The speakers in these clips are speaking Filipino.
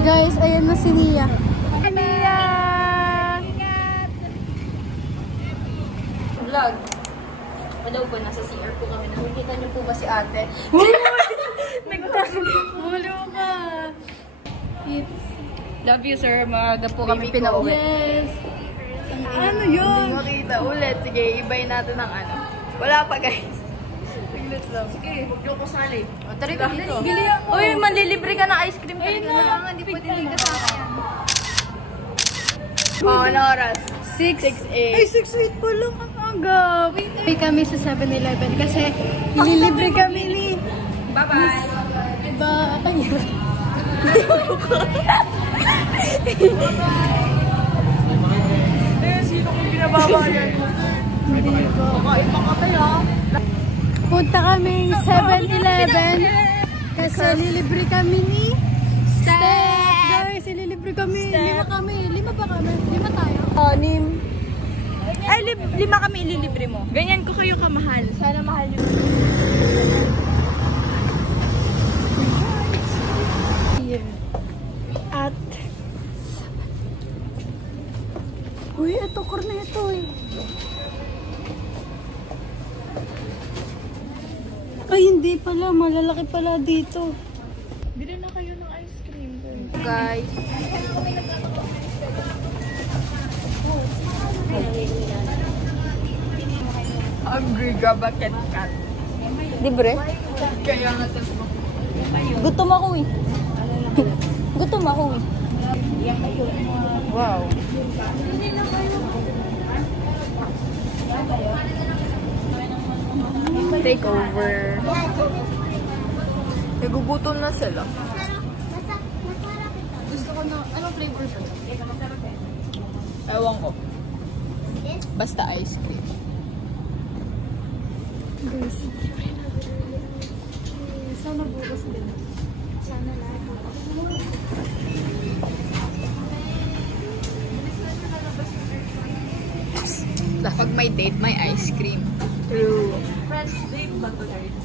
Guys, ayan na si Nia. Nia! Vlog. Daw po, nasa CR po kami. Nakikita niyo po ba si ate? Nagtagulo ka! Love you, sir. Maaga po kami pinauwi. Yes! Ano yun? Hindi makita ulit. Sige, ibayin natin ng ano. Wala pa, guys. Saglit lang. Sige, huwag ko sali. O, tari ka dito. Uy, manlilibre ka ng ice cream. Ayun na. Hindi pwede hindi ka sa akin. Ano oras? 6:08. Ay, 6:08 pa lang. Ang aga. Uwi kami sa 7-Eleven kasi ililibre kami ni... Bye-bye. Bye. Sino kong binababayan? Makain pa ka tayo. Punta kami 7-Eleven kasi lilibre kami ni Step. Guys, ililibre kami. Lima kami. Lima ba kami? Lima tayo. Anim. Ay, 5 kami ililibre mo. Ganyan ko kayo kamahal. Sana mahal nyo. At uy, ito korneto eh. Ay, hindi pala. Malalaki pala dito. Bili na kayo ng ice cream. Guys. Hungry gabaket cat. Libre? Kaya nga Gutom ako eh. Gutom ako eh. wow. Take over. Nagugutom na sila. Gusto ko na, anong flavor siya? Ewan ko. Basta ice cream. Guys, sana bukas din. Sana lahat bukas. Pag may date, may ice cream. True. Friends date ba to, guys?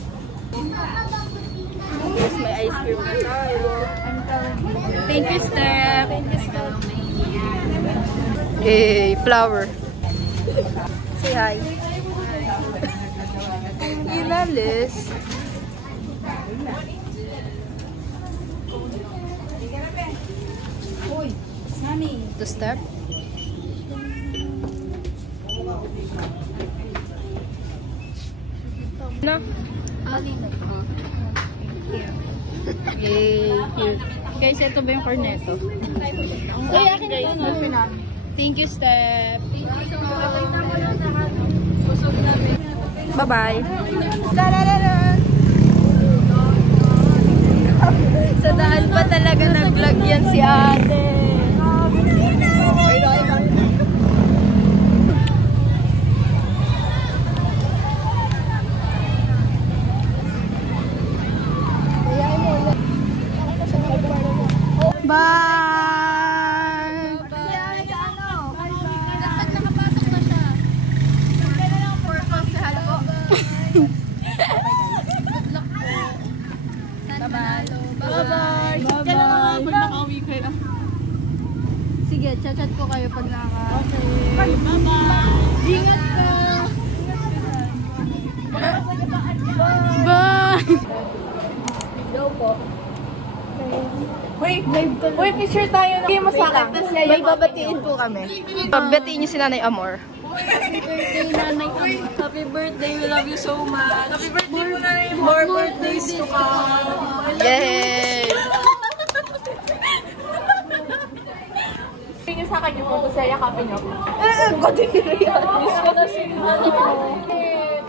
Yes, may ice cream na tayo. Thank you, Steph. Thank you, Steph. Hey, flower. Say hi. Ilalis. Uy, Sammy. To step. Na. Yay, cute. Guys, ito ba yung corneto? Uy, akin na ito, no? Thank you, Steph. Bye-bye. Sa daan pa talaga nag-vlog yan si ate. Bye! Dapat nakapasok na siya. Kailan lang purple sa halo. Good luck po. Bye-bye. Bye-bye. Pag nakauwi kayo. Sige, chat-chat ko kayo pag naka... Okay. Bye-bye. Ingat ka! Bye! Hello po. Uy, picture tayo. Hindi mo sa akin. May babatiin po kami. Babatiin niyo si Nanay Amor. Happy birthday, Nanay Amor. Happy birthday, we love you so much. Happy birthday mo, Nanay Amor. More birthdays to come. Yay! Tingin sa akin yung kung gusto yakapin niyo. Godin yan. Miss ko na si Nanay.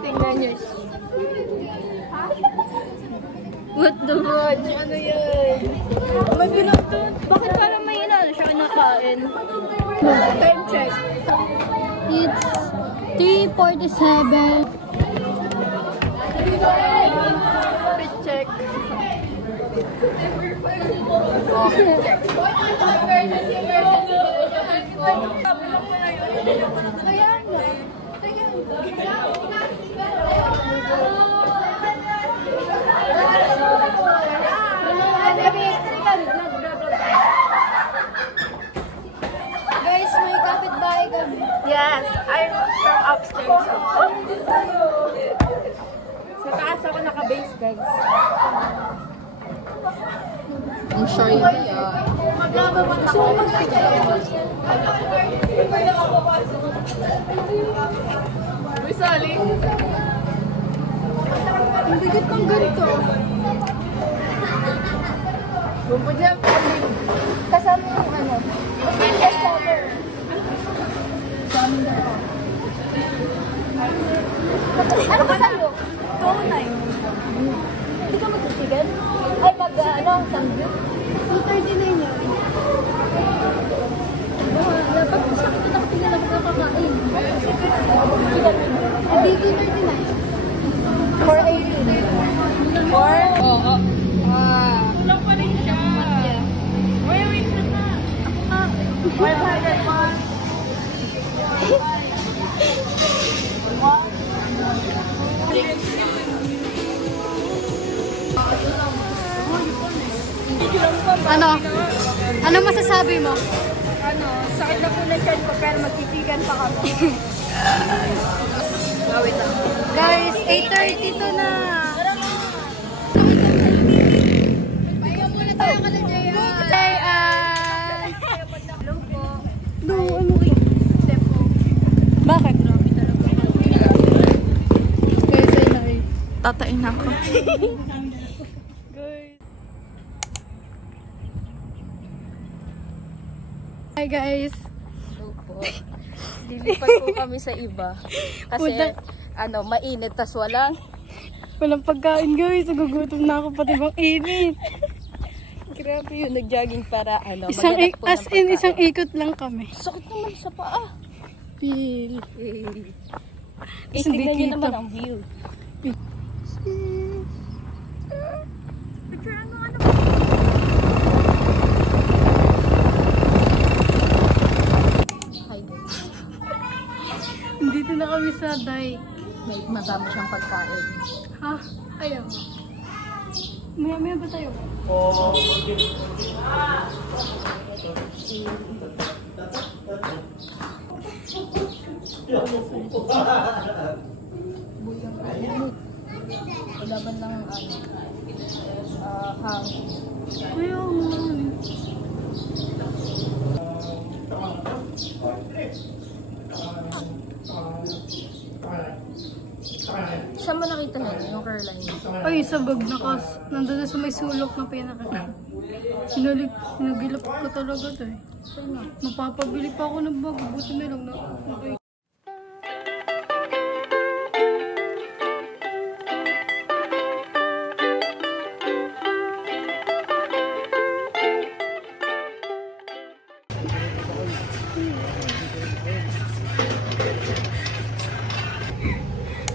Tingnan niyo. What the fudge? Ano yan? May pinagdun. Bakit parang may inano siya kinakain? Time check. It's 3:47. Check. Kaya nga. Ang shy niya. Gusto ko mag-picture. Uy, Sally. Ang bigat ng ganito. Bumpa dyan. Kasama yung ano. Kasama. Ano ba sa'yo? Tunay. Hindi ka magtitigan? Ay, samgyup? 239 yun. Dapat ko sa akin ako tingnan ako kakakain. Hindi 239. 480. 4? Oo. Kulang pa rin siya. Wait na. Ako nga. 501. Ano? Ano masasabi mo? Ano, sakit na po na dyan ko pero magtitigan pa kami. Wait lang. Guys, 8:32 na. Pahinga muna tayo ka na, Jayan. Hello po. No, ano kayo? Step po. Bakit? Grabe talaga. Guys, ay na eh. Tatain ako. Hi guys. Hello po. Lilipat po kami sa iba. Kasi, mainit, tas walang. Walang pagkain guys. Nagugutom na ako pati bang init. Grabe yun, nag-jogging para Isang isang ikot lang kami. Sakit naman sa paa. Feel. Tingnan nyo naman ang view. Dito na kami sa dike. May madami siyang pagkain. Ha? Ayaw. Maya ba tayo? Laban lang hangin. Ayaw nga. Saan mo nakita yan? Yung Caroline? Ay, sa bag na kas. Nandun na sa may sulok na pinaka. Hinagilap ko talaga to eh. Mapapabili pa ako ng bag. Buti na lang na. Okay.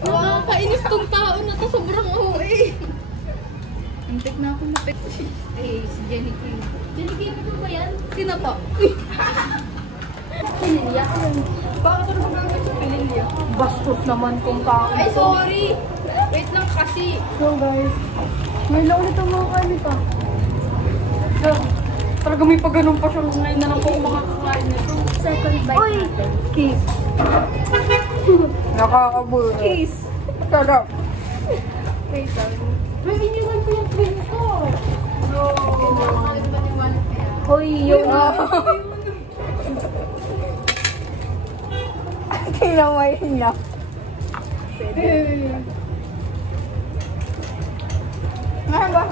Nakakainis tong tao na to. Sobrang OA. Antik na ako mapit. Eh, si Jenny King. Jenny King po ba yan? Sino po? Pililia. Bakit ano magagawin sa Pililia? Bastos naman kung tao. Ay, sorry! Wait lang kasi. So guys, may lang ulit ang mga kain pa. Talaga may pag-ganun pa siya. Ngayon na lang po ako makakakain nito. Second bite. Uy! Kiss. Nakakabulo. Kiss. Sarap. Wait lang. May iniwan ko yung twin ko. No. Nakakalimutan kaya. Hoy, yun. Tingnan mo yun na. Pwede. Ngayon ba?